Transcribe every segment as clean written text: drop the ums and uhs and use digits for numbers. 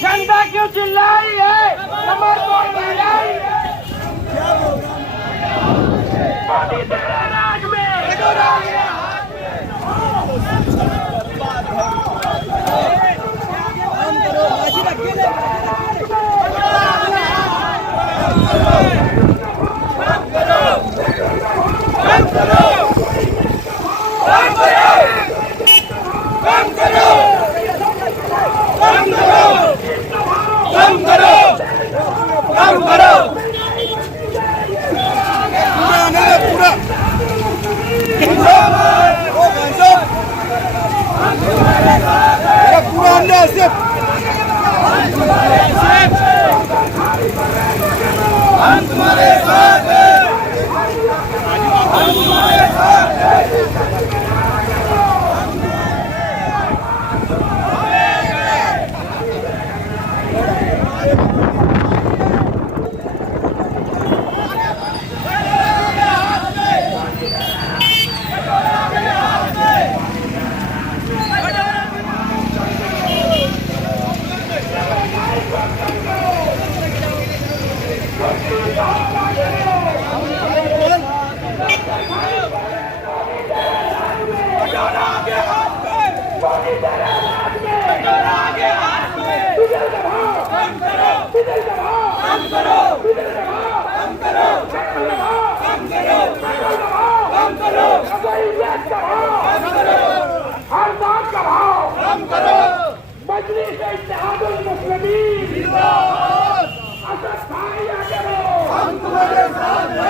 जनता क्यों चिल्लाई है? कमर तोड़ महंगाई है। मोदी तेरे राज में हम तुम्हारे साथ हैं, हम तुम्हारे साथ हैं।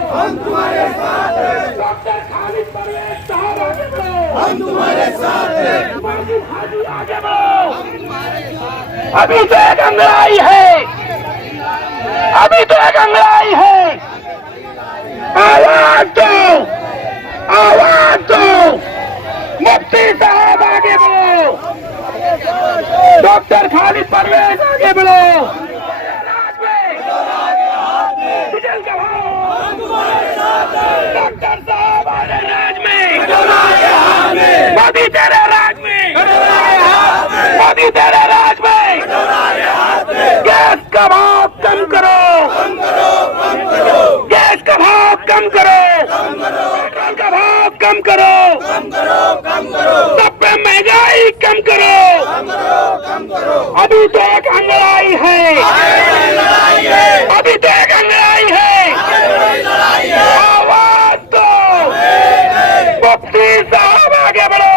हम तुम्हारे साथ हैं। डॉक्टर खालिद परवेज साहब आगे बढ़ो। हम तुम्हारे साथ हैं। मस्जिद हाजी आगे बढ़ो। हम तुम्हारे साथ हैं। अभी तो एक अंगड़ाई है, अभी तो एक अंगड़ाई है। आवाज दो, आवाज दो। मुफ्ती साहब आगे बढ़ो। डॉक्टर खालिद परवेज आगे बढ़ो। डॉक्टर साहब आने राज में, मोदी तेरे राज में, मोदी तेरे राज में। गैस का भाव कम करो, गैस का भाव कम करो, पेट्रोल का भाव कम करो, सब पे महंगाई कम करो। अभी तो एक अंगड़ाई है, अभी तो एक अंगड़ाई है। आवाज दो, मुफ्ती साहब आगे बढ़ो।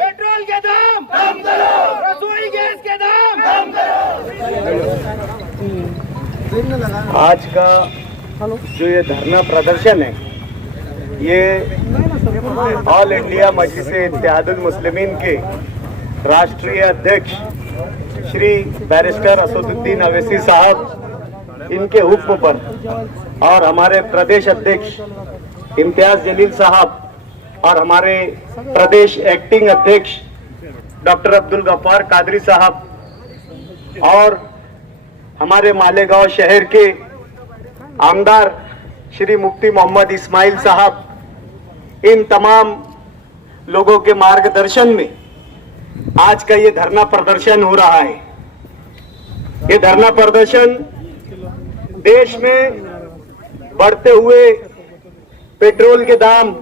पेट्रोल के दाम कम करो, रसोई गैस के दाम कम करो। आज का जो ये धरना प्रदर्शन है, ये ऑल इंडिया मजलिस-ए-इत्तेहादुल मुस्लिमीन के राष्ट्रीय अध्यक्ष श्री बैरिस्टर असदुद्दीन अवैसी साहब इनके हुक्म पर और हमारे प्रदेश अध्यक्ष इम्तियाज जलील साहब और हमारे प्रदेश एक्टिंग अध्यक्ष डॉक्टर अब्दुल गफ्फार कादरी साहब और हमारे मालेगांव शहर के आमदार श्री मुफ्ती मोहम्मद इस्माइल साहब, इन तमाम लोगों के मार्गदर्शन में आज का ये धरना प्रदर्शन हो रहा है। ये धरना प्रदर्शन देश में बढ़ते हुए पेट्रोल के दाम,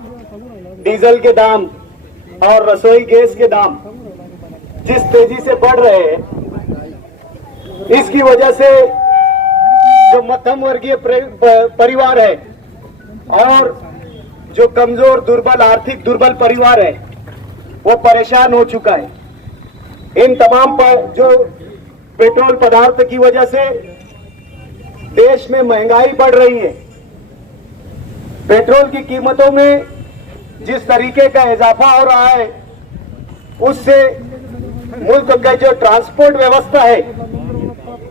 डीजल के दाम और रसोई गैस के दाम जिस तेजी से बढ़ रहे हैं, इसकी वजह से जो मध्यम वर्गीय परिवार है और जो कमजोर, दुर्बल, आर्थिक दुर्बल परिवार है, वो परेशान हो चुका है। इन तमाम जो पेट्रोल पदार्थ की वजह से देश में महंगाई बढ़ रही है। पेट्रोल की कीमतों में जिस तरीके का इजाफा हो रहा है, उससे मुल्क का जो ट्रांसपोर्ट व्यवस्था है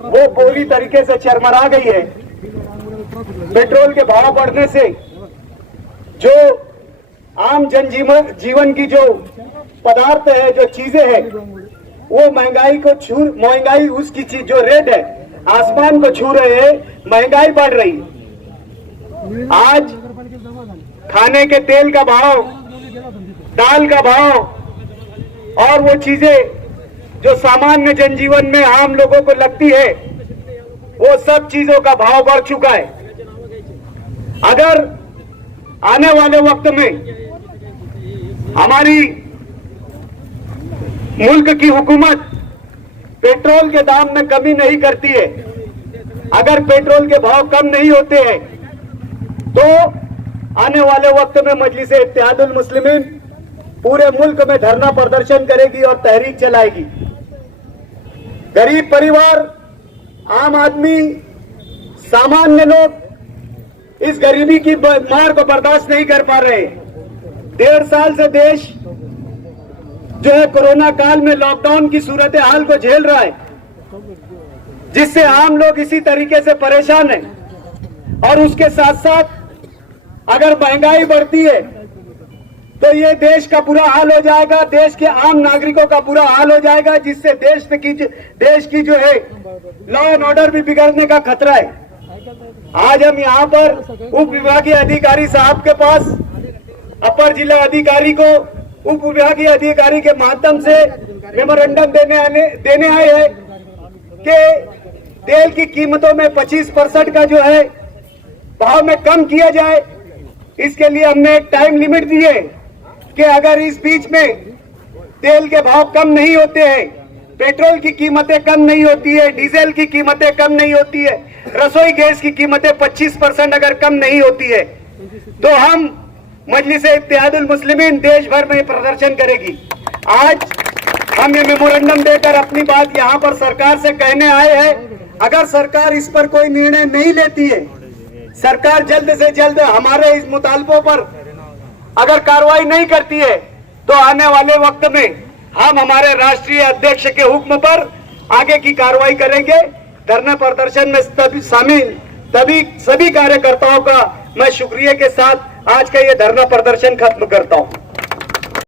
वो पूरी तरीके से चरमरा गई है। पेट्रोल के भाव बढ़ने से जो आम जनजीवन की जो पदार्थ है, जो चीजें हैं, वो महंगाई उसकी चीज जो रेट है आसमान को छू रहे हैं, महंगाई बढ़ रही है। आज खाने के तेल का भाव दाल का भाव और वो चीजें जो सामान्य जनजीवन में आम लोगों को लगती है, वो सब चीजों का भाव बढ़ चुका है। अगर आने वाले वक्त में हमारी मुल्क की हुकूमत पेट्रोल के दाम में कमी नहीं करती है, अगर पेट्रोल के भाव कम नहीं होते हैं, तो आने वाले वक्त में मजलिस-ए इत्तेहादुल मुस्लिमीन पूरे मुल्क में धरना प्रदर्शन करेगी और तहरीक चलाएगी। गरीब परिवार, आम आदमी, सामान्य लोग इस गरीबी की मार को बर्दाश्त नहीं कर पा रहे। 1.5 साल से देश जो है कोरोना काल में लॉकडाउन की सूरत हाल को झेल रहा है, जिससे आम लोग इसी तरीके से परेशान हैं। और उसके साथ साथ अगर महंगाई बढ़ती है तो ये देश का बुरा हाल हो जाएगा, देश के आम नागरिकों का बुरा हाल हो जाएगा, जिससे देश की जो है लॉ एंड ऑर्डर भी बिगड़ने का खतरा है। आज हम यहाँ पर उप विभागीय अधिकारी साहब के पास अपर जिला अधिकारी को उप विभागीय अधिकारी के माध्यम से मेमोरेंडम देने आए हैं कि तेल की कीमतों में 25% का जो है भाव में कम किया जाए। इसके लिए हमने एक टाइम लिमिट दी है कि अगर इस बीच में तेल के भाव कम नहीं होते हैं, पेट्रोल की कीमतें कम नहीं होती है, डीजल की कीमतें कम नहीं होती है, रसोई गैस की कीमतें 25% अगर कम नहीं होती है, तो हम मजलिस-ए इत्तेहादुल मुस्लिमीन देश भर में प्रदर्शन करेगी। आज हम ये मेमोरेंडम देकर अपनी बात यहाँ पर सरकार से कहने आए हैं। अगर सरकार इस पर कोई निर्णय नहीं लेती है, सरकार जल्द से जल्द हमारे इस मुतालबों पर अगर कार्रवाई नहीं करती है, तो आने वाले वक्त में हम हमारे राष्ट्रीय अध्यक्ष के हुक्म पर आगे की कार्रवाई करेंगे। धरना प्रदर्शन में सभी कार्यकर्ताओं का मैं शुक्रिया के साथ आज का ये धरना प्रदर्शन खत्म करता हूं।